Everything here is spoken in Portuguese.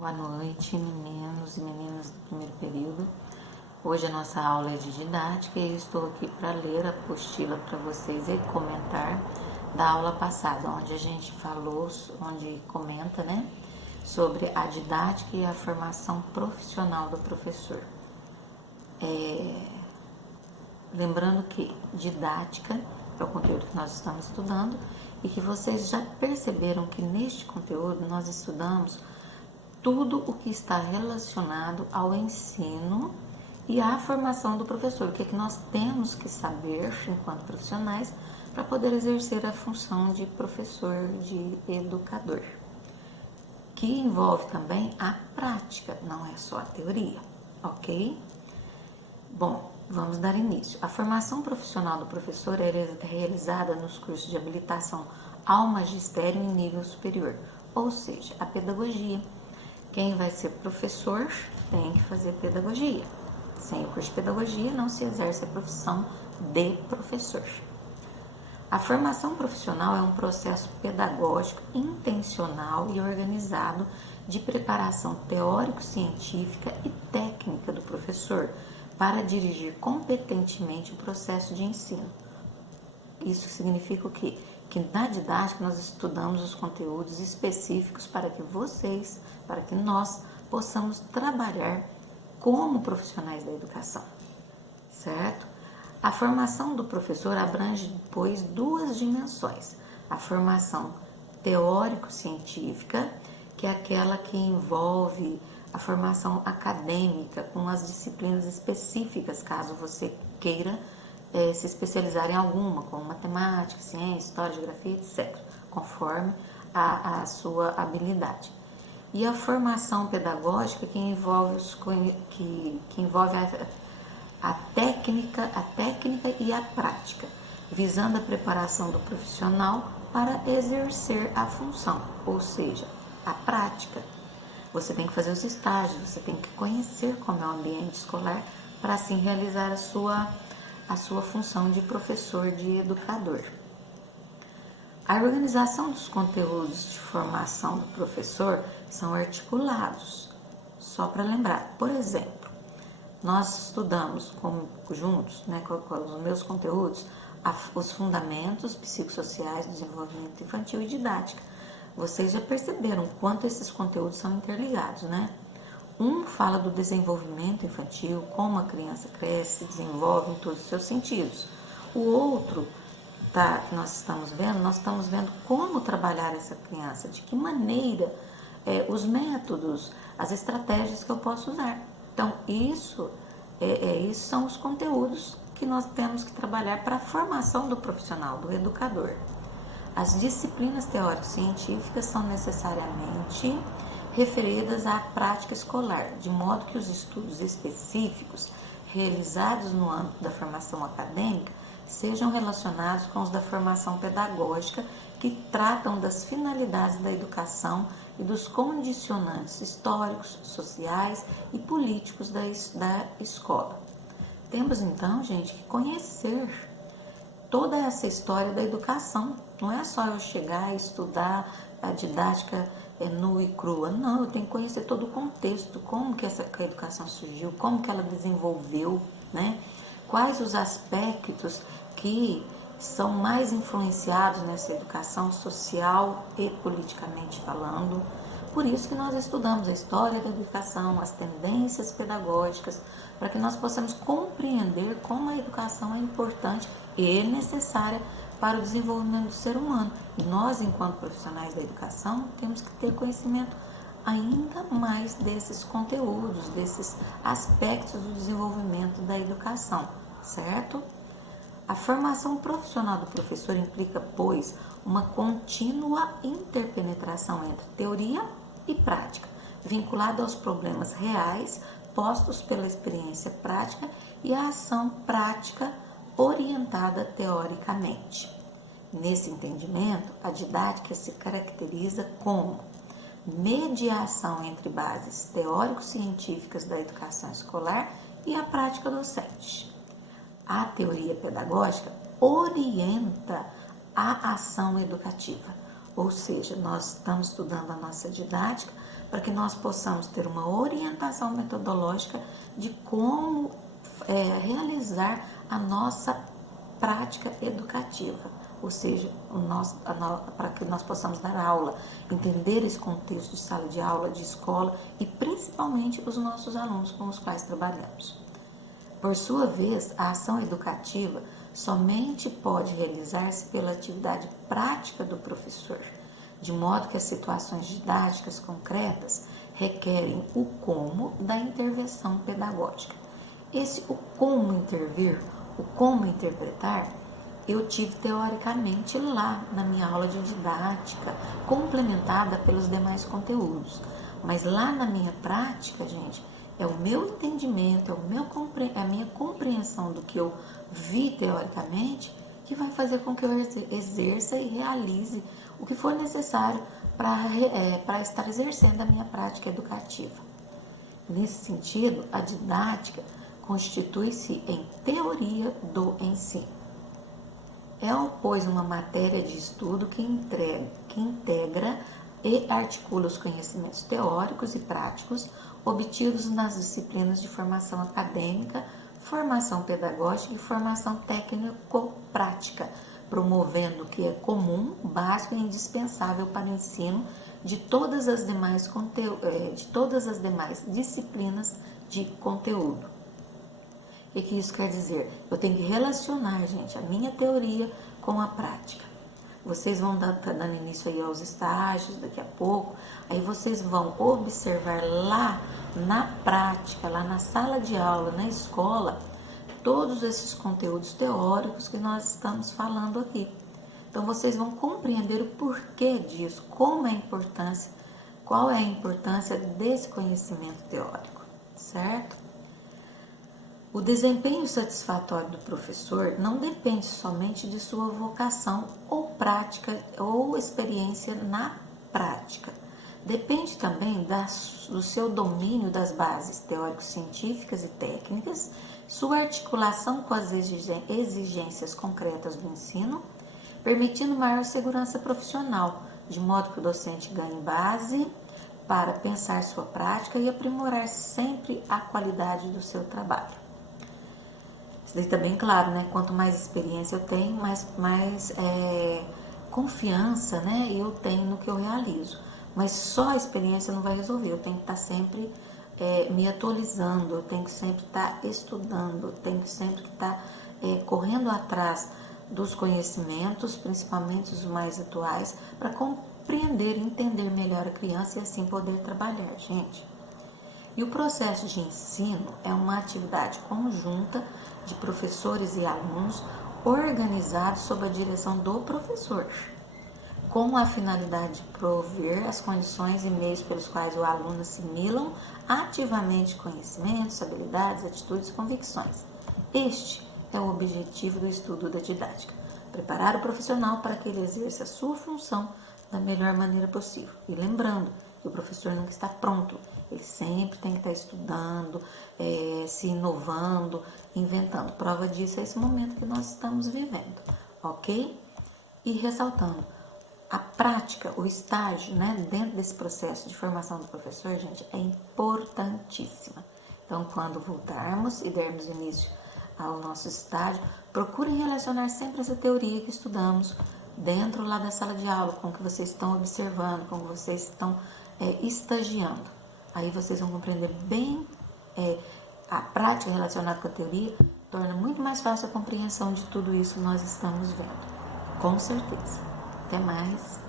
Boa noite, meninos e meninas do primeiro período. Hoje a nossa aula é de didática e eu estou aqui para ler a apostila para vocês e comentar da aula passada, onde a gente falou, onde comenta, sobre a didática e a formação profissional do professor. Lembrando que didática é o conteúdo que nós estamos estudando e que vocês já perceberam que neste conteúdo nós estudamos tudo o que está relacionado ao ensino e à formação do professor, o que é que nós temos que saber enquanto profissionais para poder exercer a função de professor, de educador, que envolve também a prática, não é só a teoria, ok? Bom, vamos dar início. A formação profissional do professor é realizada nos cursos de habilitação ao magistério em nível superior, ou seja, a pedagogia. Quem vai ser professor tem que fazer pedagogia. Sem o curso de pedagogia não se exerce a profissão de professor. A formação profissional é um processo pedagógico intencional e organizado de preparação teórico-científica e técnica do professor para dirigir competentemente o processo de ensino. Isso significa o quê? Que na didática nós estudamos os conteúdos específicos para que vocês, para que nós possamos trabalhar como profissionais da educação, certo? A formação do professor abrange, pois, duas dimensões. A formação teórico-científica, que é aquela que envolve a formação acadêmica com as disciplinas específicas, caso você queira se especializar em alguma, como matemática, ciência, história, geografia, etc., conforme a sua habilidade. E a formação pedagógica que envolve, a técnica e a prática, visando a preparação do profissional para exercer a função, ou seja, a prática. Você tem que fazer os estágios, você tem que conhecer como é o ambiente escolar para assim realizar a sua função de professor, de educador. A organização dos conteúdos de formação do professor são articulados. Só para lembrar, por exemplo, nós estudamos juntos, com os meus conteúdos, os fundamentos psicossociais do desenvolvimento infantil e didática. Vocês já perceberam quanto esses conteúdos são interligados, Um fala do desenvolvimento infantil, como a criança cresce, se desenvolve em todos os seus sentidos. O outro, que nós estamos vendo como trabalhar essa criança, de que maneira, os métodos, as estratégias que eu posso usar. Então, isso são os conteúdos que nós temos que trabalhar para a formação do profissional, do educador. As disciplinas teórico-científicas são necessariamente referidas à prática escolar, de modo que os estudos específicos realizados no âmbito da formação acadêmica sejam relacionados com os da formação pedagógica, que tratam das finalidades da educação e dos condicionantes históricos, sociais e políticos da escola. Temos então, gente, que conhecer toda essa história da educação. Não é só eu chegar e estudar a didática nua e crua. Não, eu tenho que conhecer todo o contexto, como que a educação surgiu, como que ela desenvolveu, Quais os aspectos que são mais influenciados nessa educação social e politicamente falando. Por isso que nós estudamos a história da educação, as tendências pedagógicas, para que nós possamos compreender como a educação é importante e necessária para o desenvolvimento do ser humano. E nós, enquanto profissionais da educação, temos que ter conhecimento ainda mais desses conteúdos, desses aspectos do desenvolvimento da educação, certo? A formação profissional do professor implica, pois, uma contínua interpenetração entre teoria e prática, vinculada aos problemas reais postos pela experiência prática e a ação prática orientada teoricamente. Nesse entendimento, a didática se caracteriza como mediação entre bases teórico-científicas da educação escolar e a prática docente. A teoria pedagógica orienta a ação educativa, ou seja, nós estamos estudando a nossa didática para que nós possamos ter uma orientação metodológica de como realizar a nossa prática educativa, ou seja, para que nós possamos dar aula, entender esse contexto de sala de aula, de escola e principalmente os nossos alunos com os quais trabalhamos. Por sua vez, a ação educativa somente pode realizar-se pela atividade prática do professor, de modo que as situações didáticas concretas requerem o como da intervenção pedagógica. Esse o como intervir, o como interpretar, eu tive teoricamente lá na minha aula de didática, complementada pelos demais conteúdos. Mas lá na minha prática, gente, é o meu entendimento, é a minha compreensão do que eu vi teoricamente que vai fazer com que eu exerça e realize o que for necessário para estar exercendo a minha prática educativa. Nesse sentido, a didática constitui-se em teoria do ensino. É, pois, uma matéria de estudo que integra e articula os conhecimentos teóricos e práticos obtidos nas disciplinas de formação acadêmica, formação pedagógica e formação técnico-prática, promovendo o que é comum, básico e indispensável para o ensino de todas as demais disciplinas de conteúdo. O que isso quer dizer? Eu tenho que relacionar, gente, a minha teoria com a prática. Vocês vão dando início aí aos estágios daqui a pouco, aí vocês vão observar lá na prática, lá na sala de aula, na escola, todos esses conteúdos teóricos que nós estamos falando aqui. Então vocês vão compreender o porquê disso, qual é a importância desse conhecimento teórico, certo? O desempenho satisfatório do professor não depende somente de sua vocação ou prática ou experiência na prática. Depende também do seu domínio das bases teórico-científicas e técnicas, sua articulação com as exigências concretas do ensino, permitindo maior segurança profissional, de modo que o docente ganhe base para pensar sua prática e aprimorar sempre a qualidade do seu trabalho. Isso daí está bem claro, né? Quanto mais experiência eu tenho, mais confiança, né, eu tenho no que eu realizo. Mas só a experiência não vai resolver. Eu tenho que estar sempre me atualizando, eu tenho que sempre estar estudando, eu tenho que sempre estar correndo atrás dos conhecimentos, principalmente os mais atuais, para compreender e entender melhor a criança e assim poder trabalhar, gente. E o processo de ensino é uma atividade conjunta de professores e alunos organizados sob a direção do professor, com a finalidade de prover as condições e meios pelos quais o aluno assimilam ativamente conhecimentos, habilidades, atitudes e convicções. Este é o objetivo do estudo da didática: preparar o profissional para que ele exerça a sua função da melhor maneira possível. E lembrando que o professor nunca está pronto, ele sempre tem que estar estudando, se inovando, inventando. Prova disso é esse momento que nós estamos vivendo, ok? E ressaltando, a prática, o estágio, né, dentro desse processo de formação do professor, gente, é importantíssima. Então, quando voltarmos e dermos início ao nosso estágio, procurem relacionar sempre essa teoria que estudamos dentro lá da sala de aula, com o que vocês estão observando, com o que vocês estão estagiando. Aí vocês vão compreender bem a prática relacionada com a teoria, torna muito mais fácil a compreensão de tudo isso que nós estamos vendo. Com certeza. Até mais.